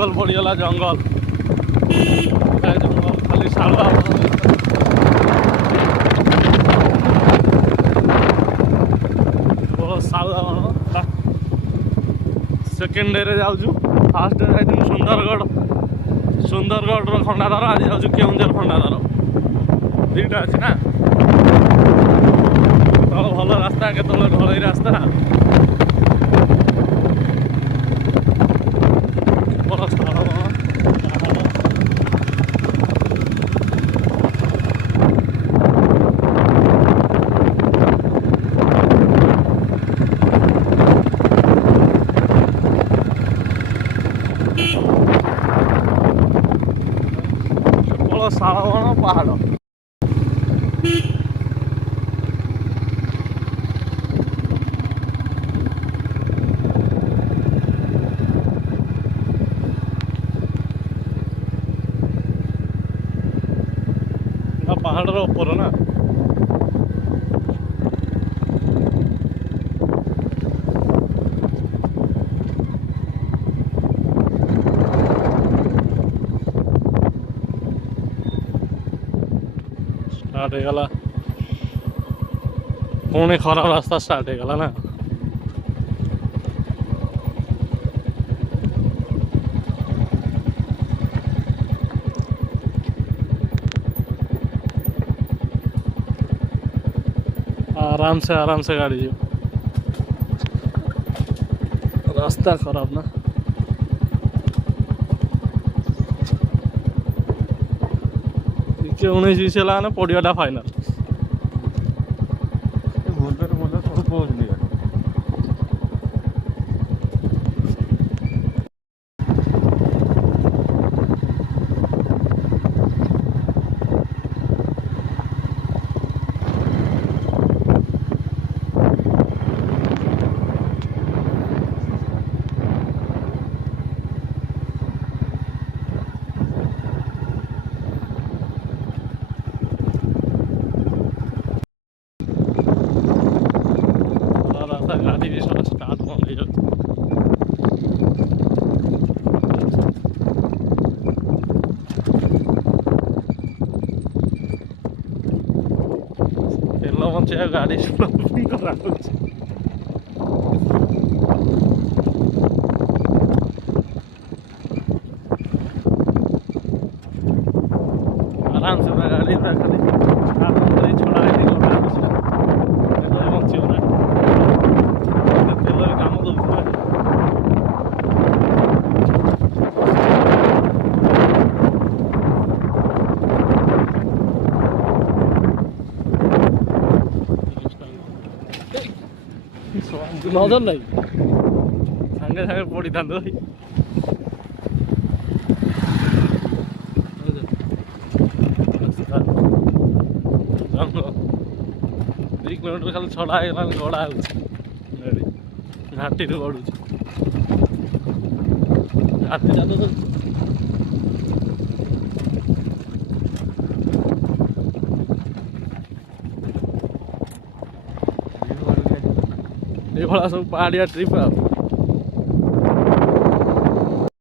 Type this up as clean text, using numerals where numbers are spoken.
जंगल पड़गला जंगल जंगल खाली शालुआ शालुआ second day जाऊँ fast day जाइए सुंदरगढ़ खंडाधर आज जाऊँ केउंझर खंडाधर दुईटा अच्छी ना भल रास्ता के ढलई रास्ता शालबन पहाड़ पहाड़ ऊपर ना स्टार्ट होगला पुणी खराब रास्ता स्टार्ट होगला ना आराम से गाड़ी जो रास्ता खराब ना उन्नीस 20 ना पड़ियाटा फाइनाल पहुँच लिया गाड़ी भी सब स्टार्ट हो गई तेल बचे गाड़ी आराम से गाड़ी खाली छोड़ा बचियो ना काम नजर नहीं सांगे सांगे पड़ी था 2 किलोमीटर खाली छड़ा गड़ा घाटी गड़ू घाटी ये सब पहाड़िया ट्रिप